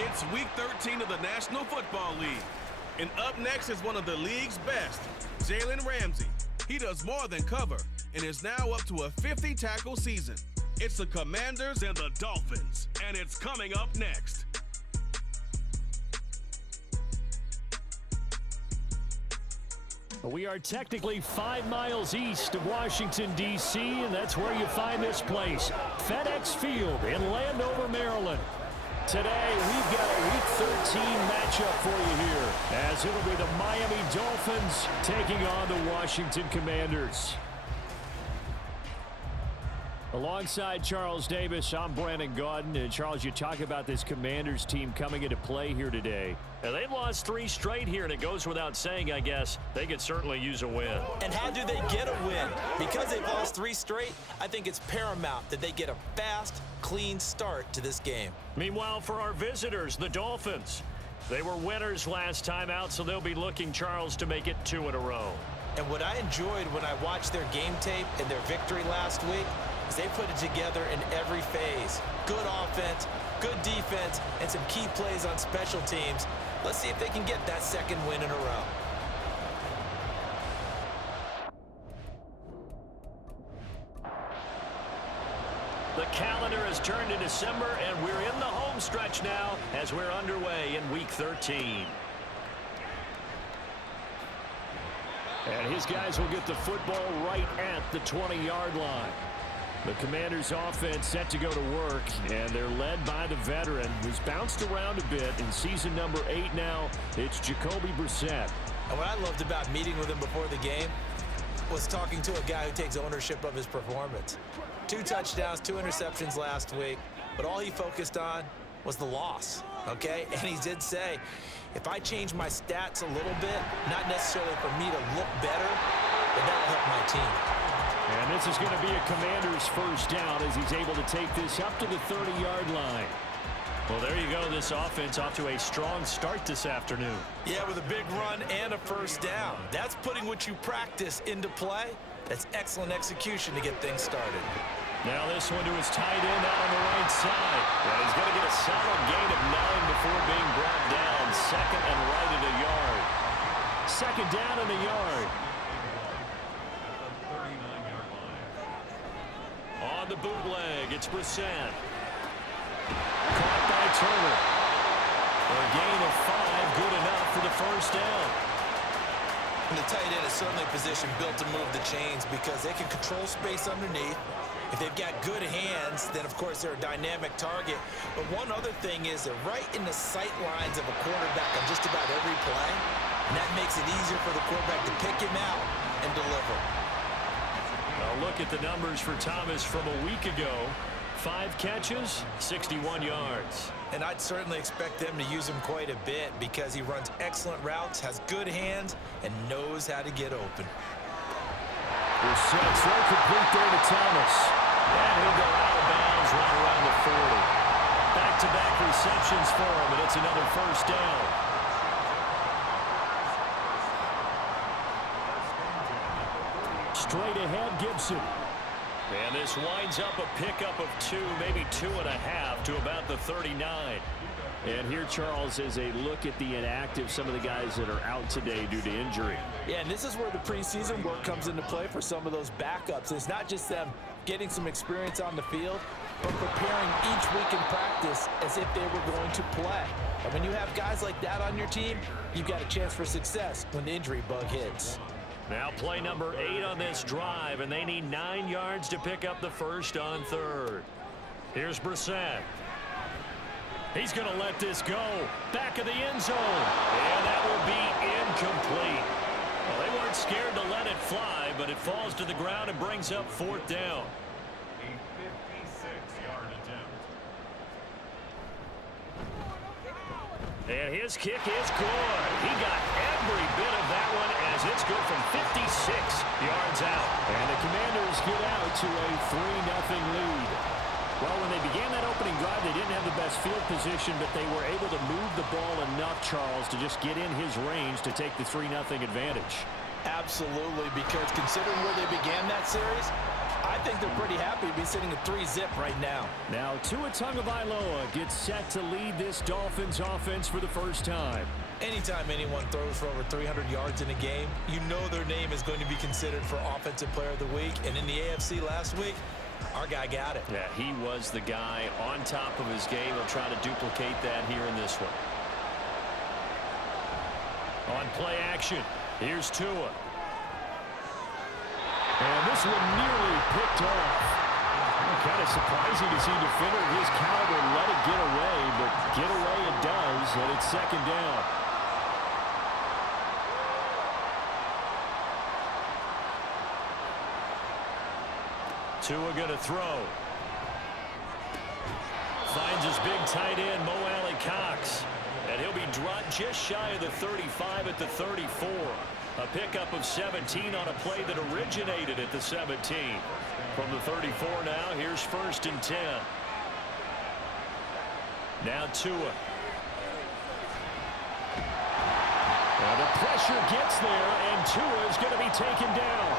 It's Week 13 of the National Football League. And up next is one of the league's best, Jalen Ramsey. He does more than cover and is now up to a 50-tackle season. It's the Commanders and the Dolphins, and it's coming up next. We are technically 5 miles east of Washington, D.C., and that's where you find this place, FedEx Field in Landover, Maryland. Today, we've got a Week 13 matchup for you here, as it'll be the Miami Dolphins taking on the Washington Commanders. Alongside Charles Davis, I'm Brandon Gaudin. And Charles, you talk about this Commanders team coming into play here today. Now, they've lost 3 straight here, and it goes without saying, I guess, they could certainly use a win. And how do they get a win? Because they've lost 3 straight, I think it's paramount that they get a fast, clean start to this game. Meanwhile, for our visitors, the Dolphins, they were winners last time out, so they'll be looking, Charles, to make it 2 in a row. And what I enjoyed when I watched their game tape and their victory last week is they put it together in every phase. Good offense, good defense, and some key plays on special teams. Let's see if they can get that 2nd win in a row. The calendar has turned to December, and we're in the home stretch now as we're underway in Week 13. And his guys will get the football right at the 20-yard line. The Commanders' offense set to go to work, and they're led by the veteran who's bounced around a bit in season number 8 now. It's Jacoby Brissett. And what I loved about meeting with him before the game was talking to a guy who takes ownership of his performance. 2 touchdowns, 2 interceptions last week, but all he focused on was the loss, okay? And he did say, if I change my stats a little bit, not necessarily for me to look better, but that will help my team. And this is going to be a Commander's first down as he's able to take this up to the 30-yard line. Well, there you go. This offense off to a strong start this afternoon. Yeah, with a big run and a first down. That's putting what you practice into play. That's excellent execution to get things started. Now this one to his tight end out on the right side. And he's going to get a solid gain of 9 before being brought down. 2nd and right at a yard. 2nd down in the yard. On the bootleg, it's Brissett. Caught by Turner. A gain of 5, good enough for the first down. And the tight end is certainly a position built to move the chains because they can control space underneath. If they've got good hands, then of course they're a dynamic target. But one other thing is they're right in the sight lines of a quarterback on just about every play. And that makes it easier for the quarterback to pick him out and deliver. Now look at the numbers for Thomas from a week ago. 5 catches, 61 yards. And I'd certainly expect them to use him quite a bit because he runs excellent routes, has good hands, and knows how to get open. Brissett throw complete there to Thomas. And he'll go out of bounds right around the 40. Back-to-back receptions for him, and it's another first down. Straight ahead, Gibson. And this winds up a pickup of 2, maybe 2.5 to about the 39. And here, Charles, is a look at the inactive, some of the guys that are out today due to injury. Yeah, and this is where the preseason work comes into play for some of those backups. It's not just them getting some experience on the field, but preparing each week in practice as if they were going to play. And when you have guys like that on your team, you've got a chance for success when the injury bug hits. Now play number 8 on this drive, and they need 9 yards to pick up the first on 3rd. Here's Brissett. He's going to let this go. Back of the end zone. And that will be incomplete. Well, they weren't scared to let it fly, but it falls to the ground and brings up 4th down. A 56-yard attempt. And his kick is good. He got every bit of that one as it's good from 56 yards out. And the Commanders get out to a 3-0 lead. Well, when they began that opening drive, they didn't have the best field position, but they were able to move the ball enough, Charles, to just get in his range to take the 3-0 advantage. Absolutely, because considering where they began that series, I think they're pretty happy to be sitting at 3-zip right now. Now Tua Tagovailoa gets set to lead this Dolphins offense for the first time. Anytime anyone throws for over 300 yards in a game, you know their name is going to be considered for Offensive Player of the Week. And in the AFC last week, our guy got it. Yeah, he was the guy on top of his game. He'll try to duplicate that here in this one. On play action, here's Tua. And this one nearly picked off. Kind of surprising to see a defender of his caliber let it get away, but get away it does, and it's second down. Tua going to throw. Finds his big tight end, Mo Alley Cox. And he'll be dropped just shy of the 35 at the 34. A pickup of 17 on a play that originated at the 17. From the 34 now, here's 1st and 10. Now Tua. Now the pressure gets there, and Tua is going to be taken down.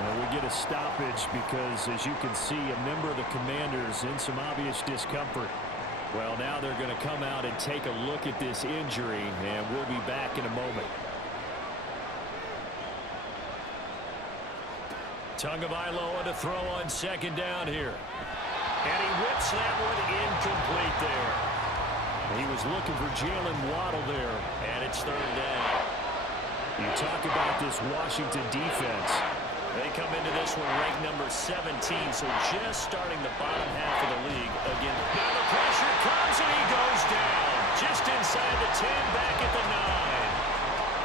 Well, we get a stoppage because, as you can see, a member of the Commanders in some obvious discomfort. Well, now they're going to come out and take a look at this injury, and we'll be back in a moment. Tagovailoa to throw on 2nd down here. And he whips that one incomplete there. He was looking for Jalen Waddle there. And it's 3rd down. You talk about this Washington defense. They come into this one ranked number 17, so just starting the bottom half of the league again. Now the pressure comes and he goes down. Just inside the 10, back at the 9.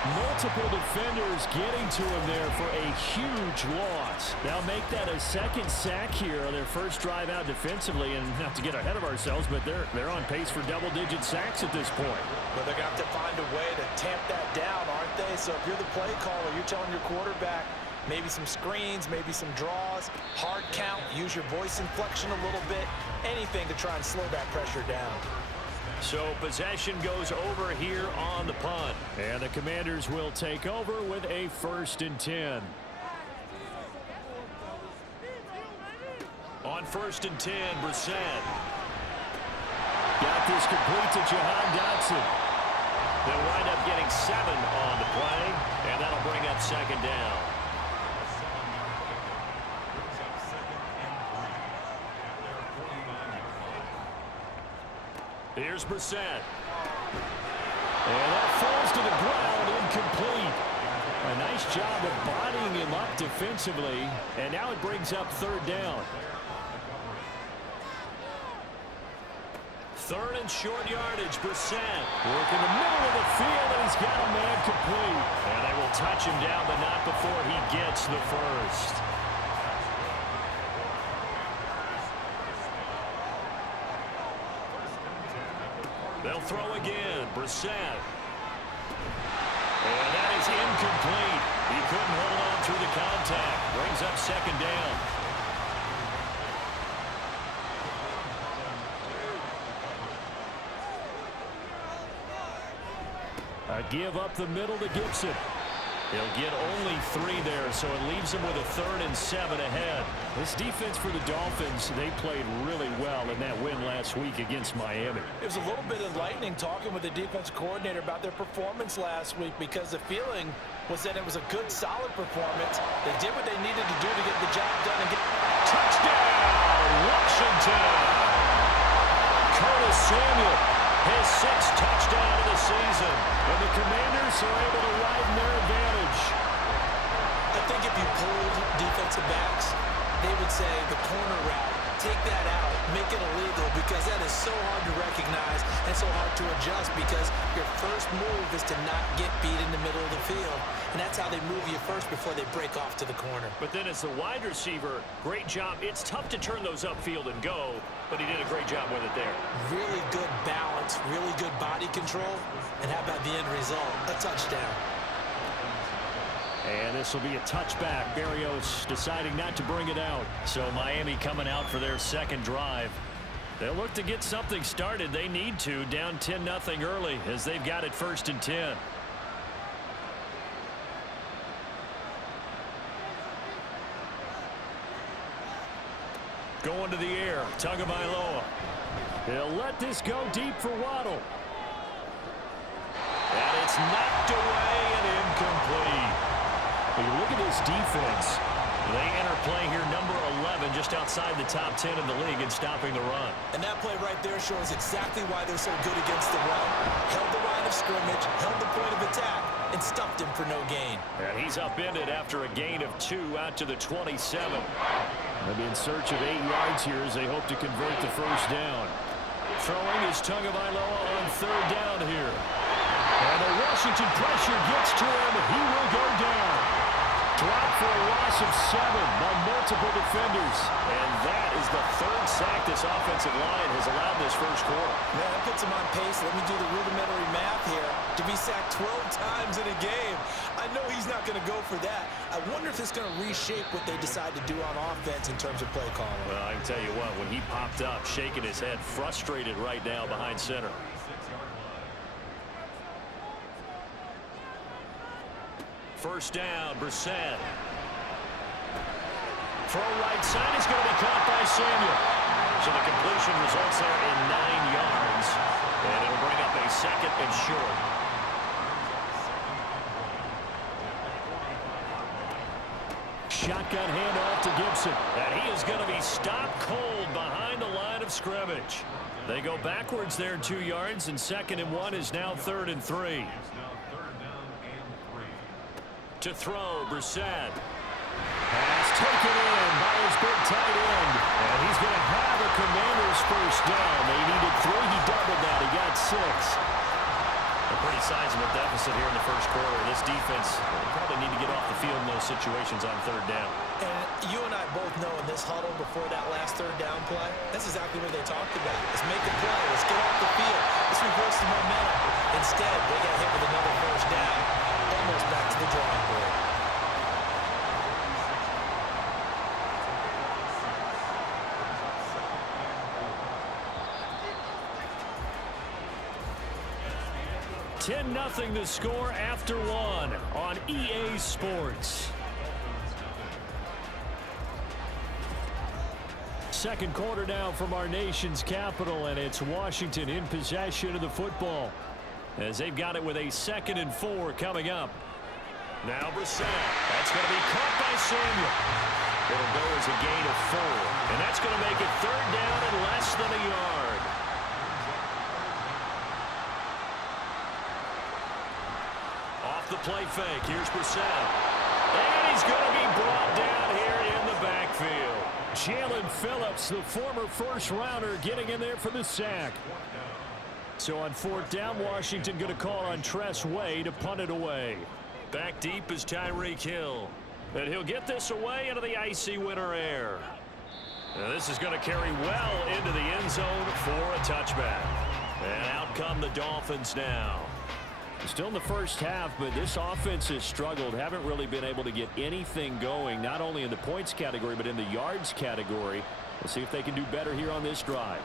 Multiple defenders getting to him there for a huge loss. They'll make that a 2nd sack here on their first drive out defensively, and not to get ahead of ourselves, but they're on pace for double-digit sacks at this point. But they're going to have to find a way to tamp that down, aren't they? So if you're the play caller, you're telling your quarterback, maybe some screens, maybe some draws, hard count, use your voice inflection a little bit, anything to try and slow that pressure down. So possession goes over here on the punt. And the Commanders will take over with a 1st and 10. On 1st and 10, Brissett. Got this complete to Jahan Dotson. They'll wind up getting 7 on the play, and that'll bring up 2nd down. Here's Brissett. And that falls to the ground, incomplete. A nice job of bodying him up defensively, and now it brings up 3rd down. 3rd and short yardage, Brissett. Working the middle of the field, and he's got a man complete. And they will touch him down, but not before he gets the 1st. They'll throw again. Brissett. And that is incomplete. He couldn't hold on through the contact. Brings up 2nd down. A give up the middle to Gibson. He'll get only 3 there, so it leaves him with a 3rd and 7 ahead. This defense for the Dolphins, they played really well in that win last week against Miami. It was a little bit enlightening talking with the defense coordinator about their performance last week, because the feeling was that it was a good, solid performance. They did what they needed to do to get the job done and get touchdown, Washington. Curtis Samuel, his 6th touchdown of the season. And the Commanders are able to widen their advantage. I think if you pulled defensive backs, they would say the corner route, take that out, make it illegal, because that is so hard to recognize and so hard to adjust, because your first move is to not get beat in the middle of the field. And that's how they move you first before they break off to the corner. But then as the wide receiver, great job. It's tough to turn those upfield and go, but he did a great job with it there. Really good balance, really good body control. And how about the end result? A touchdown. And this will be a touchback. Berrios deciding not to bring it out. So Miami coming out for their 2nd drive. They'll look to get something started. They need to, down 10-0 early, as they've got it 1st and 10. Going to the air. Tagovailoa. He'll let this go deep for Waddle. And it's knocked away and incomplete. When you look at this defense, they enter play here, number 11, just outside the top 10 in the league in stopping the run. And that play right there shows exactly why they're so good against the run. Held the line of scrimmage, held the point of attack, and stuffed him for no gain. And he's upended after a gain of 2 out to the 27. They'll be in search of 8 yards here as they hope to convert the first down. Throwing is Tagovailoa on third down here. And the Washington pressure gets to him. He will go down. Dropped for a loss of 7 by multiple defenders. And that is the 3rd sack this offensive line has allowed this first quarter. Man, that puts him on pace. Let me do the rudimentary math here. To be sacked 12 times in a game. I know he's not going to go for that. I wonder if it's going to reshape what they decide to do on offense in terms of play calling. Well, I can tell you what, when he popped up, shaking his head, frustrated right now behind center. First down, Brissett. Throw right side is going to be caught by Samuel. So the completion results there in 9 yards. And it'll bring up a 2nd and short. Shotgun handoff to Gibson. And he is going to be stopped cold behind the line of scrimmage. They go backwards there 2 yards, and 2nd and 1 is now 3rd and 3. To throw, Brissett. Pass taken in by his big tight end. And he's going to have a Commanders first down. They needed 3. He doubled that. He got 6. A pretty sizable deficit here in the first quarter. This defense probably need to get off the field in those situations on 3rd down. And you and I both know in this huddle before that last 3rd down play, that's exactly what they talked about. Let's make a play. Let's get off the field. Let's reverse the momentum. Instead, they got hit with another first down. Almost back to the drawing board. $10-0 the score after 1 on EA Sports. Second quarter now from our nation's capital, and it's Washington in possession of the football as they've got it with a 2nd and 4 coming up. Now Brissett. That's going to be caught by Samuel. It'll go as a gain of 4. And that's going to make it 3rd down and less than a yard. Off the play fake. Here's Brissett. And he's going to be brought down here in the backfield. Jalen Phillips, the former first-rounder, getting in there for the sack. So on 4th down, Washington going to call on Tress Way to punt it away. Back deep is Tyreek Hill. And he'll get this away into the icy winter air. Now this is going to carry well into the end zone for a touchback. And out come the Dolphins now. Still in the first half, but this offense has struggled. Haven't really been able to get anything going, not only in the points category, but in the yards category. We'll see if they can do better here on this drive.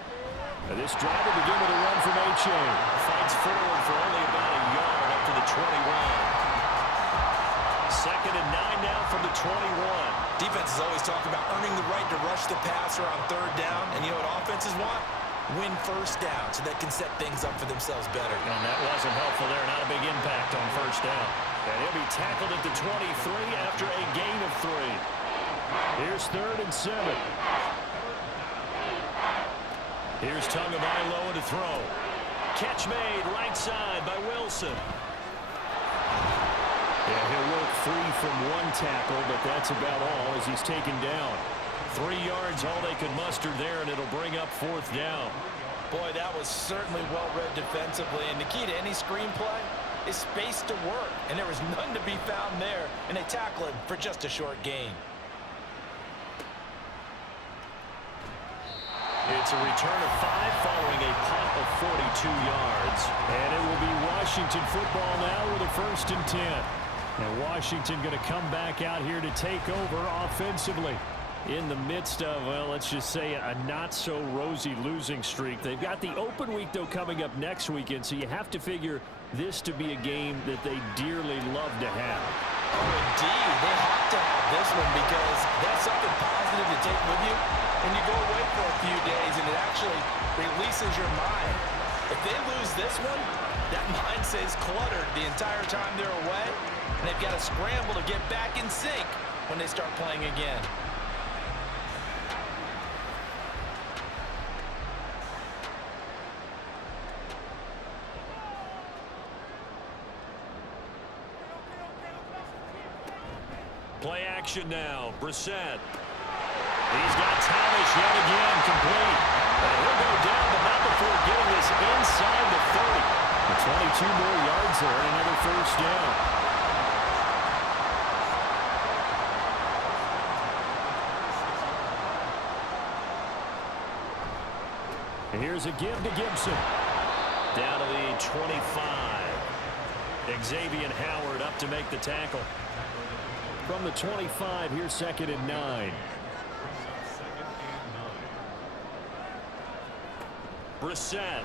Now this drive will begin with a run from A-Chain. Fights forward for only about a yard up to the 21. 2nd and 9 now from the 21. Defense is always talking about earning the right to rush the passer on 3rd down. And you know what offenses want? Win first down so they can set things up for themselves better. And that wasn't helpful there. Not a big impact on first down. And he'll be tackled at the 23 after a gain of 3. Here's 3rd and 7. Here's Tagovailoa to throw. Catch made right side by Wilson. Yeah, he'll work free from 1 tackle, but that's about all as he's taken down. 3 yards, all they could muster there, and it'll bring up 4th down. Boy, that was certainly well-read defensively. And the key to any screenplay is space to work. And there was none to be found there. And they tackle him for just a short gain. It's a return of 5 following a punt of 42 yards. And it will be Washington football now with a 1st and 10. And Washington going to come back out here to take over offensively in the midst of, well, let's just say a not-so-rosy losing streak. They've got the open week, though, coming up next weekend, so you have to figure this to be a game that they dearly love to have. Oh, indeed. They have to have this one because that's something positive to take with you. and you go away for a few days, and it actually releases your mind. If they lose this one, that mind stays cluttered the entire time they're away, and they've got to scramble to get back in sync when they start playing again. Play action now. Brissett. He's got Thomas yet again complete. And he'll go down, but not before getting this inside the 30. The 22 more yards there and another first down. And here's a give to Gibson. Down to the 25. Xavier Howard up to make the tackle. From the 25, here's 2nd and 9. Brissett.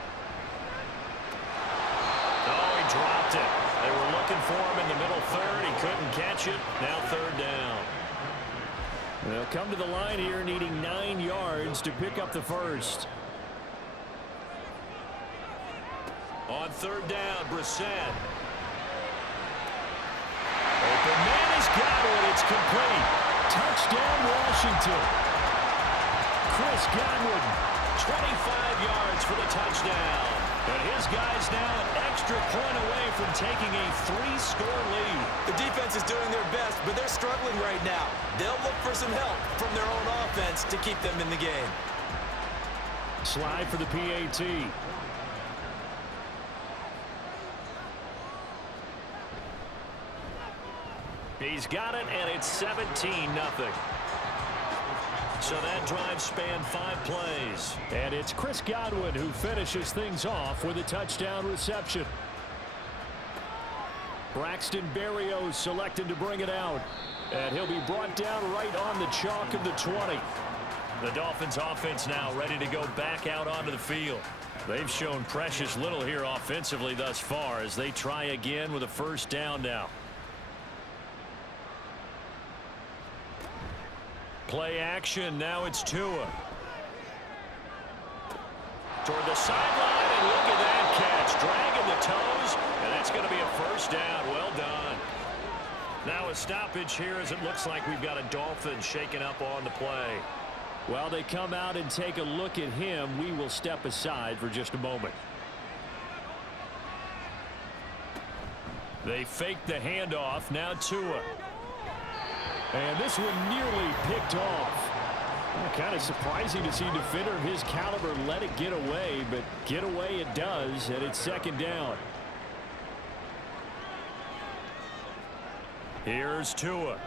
Oh, he dropped it. They were looking for him in the middle third. He couldn't catch it. Now 3rd down. They'll come to the line here needing 9 yards to pick up the first. On 3rd down, Brissett. Open man has got it. It's complete. Touchdown, Washington. Chris Godwin. 25 yards for the touchdown. And his guy's now an extra point away from taking a 3-score lead. The defense is doing their best, but they're struggling right now. They'll look for some help from their own offense to keep them in the game. Slide for the PAT. He's got it, and it's 17-0. So that drive spanned 5 plays. And it's Chris Godwin who finishes things off with a touchdown reception. Braxton Berrios selected to bring it out. And he'll be brought down right on the chalk of the 20. The Dolphins offense now ready to go back out onto the field. They've shown precious little here offensively thus far as they try again with a 1st down now. Play action. Now it's Tua. Toward the sideline, and look at that catch. Dragging the toes, and that's going to be a 1st down. Well done. Now a stoppage here as it looks like we've got a Dolphin shaking up on the play. While they come out and take a look at him, we will step aside for just a moment. They fake the handoff. Now Tua. And this one nearly picked off. Kind of surprising to see a defender of his caliber let it get away, but get away it does, and it's 2nd down. Here's Tua.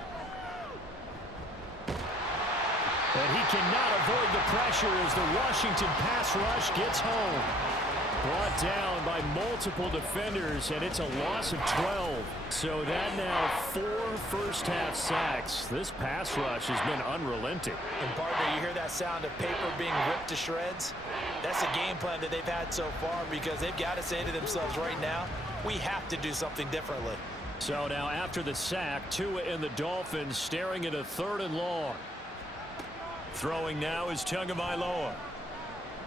And he cannot avoid the pressure as the Washington pass rush gets home. Brought down by multiple defenders, and it's a loss of 12. So that now 4 first-half sacks. This pass rush has been unrelenting. And, partner, you hear that sound of paper being ripped to shreds? That's the game plan that they've had so far because they've got to say to themselves right now, we have to do something differently. So now after the sack, Tua and the Dolphins staring at a 3rd and long. Throwing now is Tagovailoa.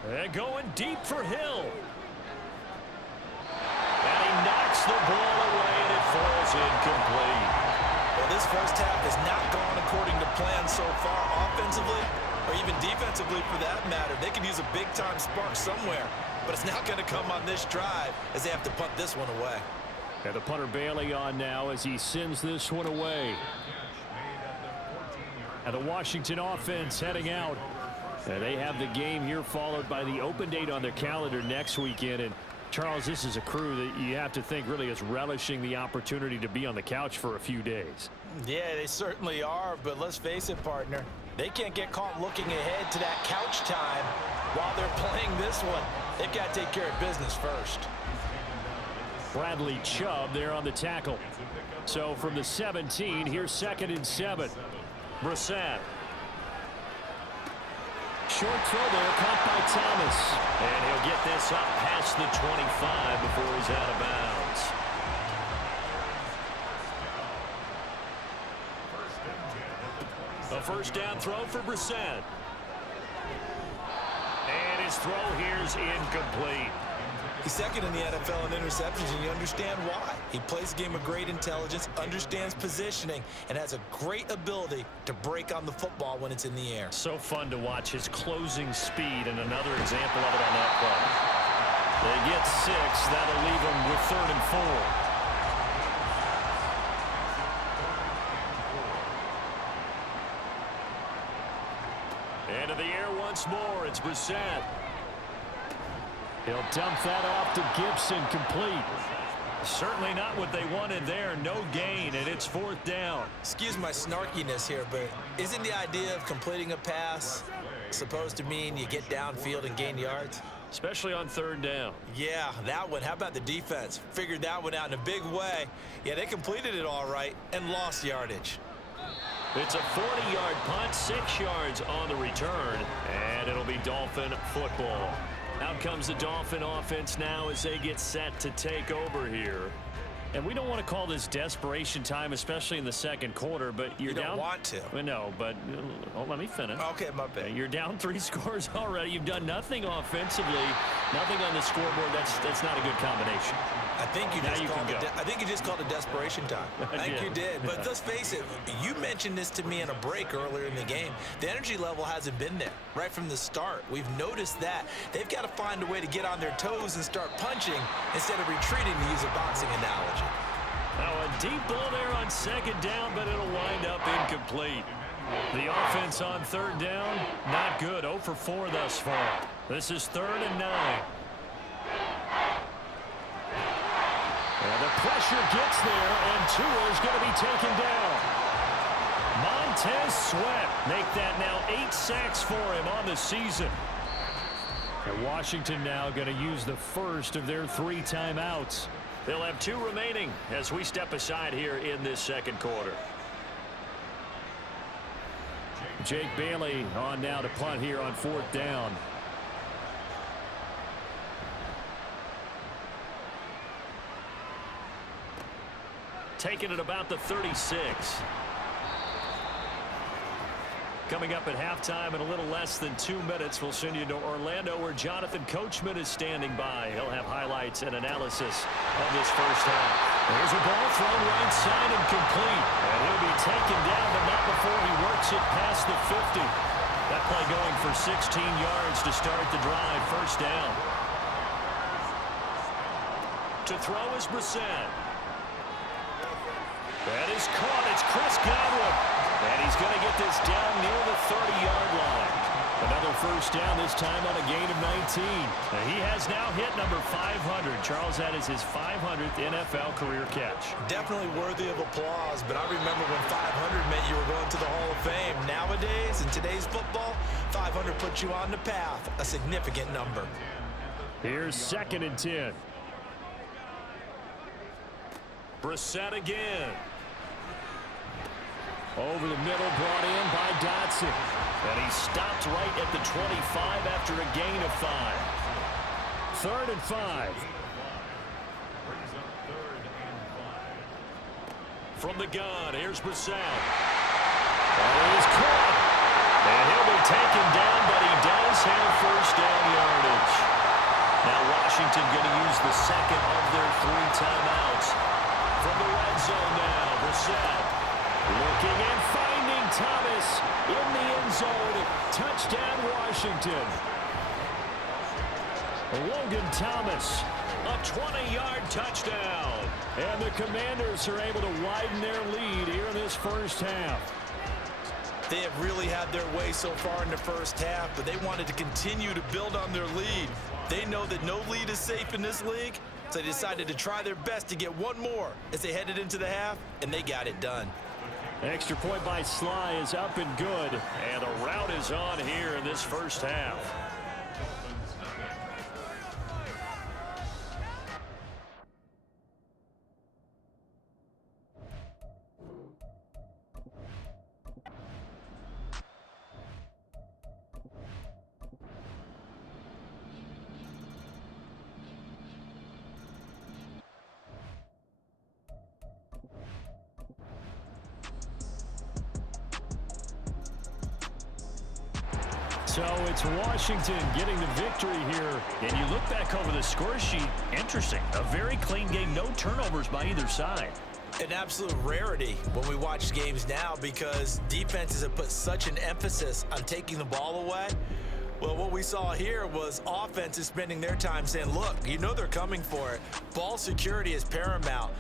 And going deep for Hill. And he knocks the ball away, and it falls incomplete. Well, this first half has not gone according to plan so far offensively or even defensively for that matter. They could use a big-time spark somewhere, but it's not going to come on this drive as they have to punt this one away. And the punter Bailey on now as he sends this one away. And the Washington offense heading out. And they have the game here followed by the open date on their calendar next weekend. And Charles, this is a crew that you have to think really is relishing the opportunity to be on the couch for a few days. Yeah, they certainly are, but let's face it, partner. They can't get caught looking ahead to that couch time while they're playing this one. They've got to take care of business first. Bradley Chubb there on the tackle. So from the 17, here's 2nd and 7. Brissett. Short throw there, caught by Thomas. And he'll get this up past the 25 before he's out of bounds. A 1st down throw for Brissett. his throw here's incomplete. He's second in the NFL in interceptions, and you understand why. He plays a game of great intelligence, understands positioning, and has a great ability to break on the football when it's in the air. So fun to watch his closing speed, and another example of it on that play. They get 6. That'll leave them with 3rd and 4. Into the air once more. It's Brissett. He'll dump that off to Gibson, complete. Certainly not what they wanted there. No gain, and it's 4th down. Excuse my snarkiness here, but isn't the idea of completing a pass supposed to mean you get downfield and gain yards? Especially on 3rd down. Yeah, that one. How about the defense? Figured that one out in a big way. Yeah, they completed it all right and lost yardage. It's a 40-yard punt, 6 yards on the return, and it'll be Dolphin football. Out comes the Dolphin offense now as they get set to take over here. And we don't want to call this desperation time, especially in the second quarter, but you're You don't down. want to. Well, no, but let me finish. Okay, my bad. You're down 3 scores already. You've done nothing offensively, nothing on the scoreboard. That's not a good combination. I think you Now just you called can it. go. I think you just called it desperation time. I think did. you did. But let's face it. You mentioned this to me in a break earlier in the game. The energy level hasn't been there right from the start. We've noticed that they've got to find a way to get on their toes and start punching instead of retreating, to use a boxing analogy. Now a deep ball there on 2nd down, but it'll wind up incomplete. The offense on 3rd down, not good. 0 for 4 thus far. This is 3rd and 9. And the pressure gets there, and Tua is going to be taken down. Montez Sweat make that now 8 sacks for him on the season. And Washington now going to use the first of their 3 timeouts. They'll have 2 remaining as we step aside here in this second quarter. Jake Bailey on now to punt here on 4th down. Taking it about the 36. Coming up at halftime in a little less than 2 minutes, we'll send you to Orlando where Jonathan Coachman is standing by. He'll have highlights and analysis of this first half. There's a ball thrown right side and complete. And he'll be taken down, but not before he works it past the 50. That play going for 16 yards to start the drive. First down. To throw is Brissett. That is caught. It's Chris Godwin. And he's going to get this down near the 30-yard line. Another first down, this time on a gain of 19. And he has now hit number 500. Charles, that is his 500th NFL career catch. Definitely worthy of applause, but I remember when 500 meant you were going to the Hall of Fame. Nowadays, in today's football, 500 puts you on the path, a significant number. Here's 2nd and 10. Brissett again. Over the middle, brought in by Dotson. And he stopped right at the 25 after a gain of 5. 3rd and 5. From the gun, here's Brissett. That is caught. And he'll be taken down, but he does have first down yardage. Now Washington going to use the second of their 3 timeouts. From the red zone now, Brissett. Looking and finding Thomas in the end zone. Touchdown, Washington. Logan Thomas. A 20-yard touchdown. And the Commanders are able to widen their lead here in this first half. They have really had their way so far in the first half, but they wanted to continue to build on their lead. They know that no lead is safe in this league, so they decided to try their best to get one more as they headed into the half, and they got it done. Extra point by Sly is up and good. And a rout is on here in this first half. So it's Washington getting the victory here. And you look back over the score sheet, interesting. A very clean game, no turnovers by either side. An absolute rarity when we watch games now because defenses have put such an emphasis on taking the ball away. Well, what we saw here was offenses spending their time saying, look, you know they're coming for it. Ball security is paramount.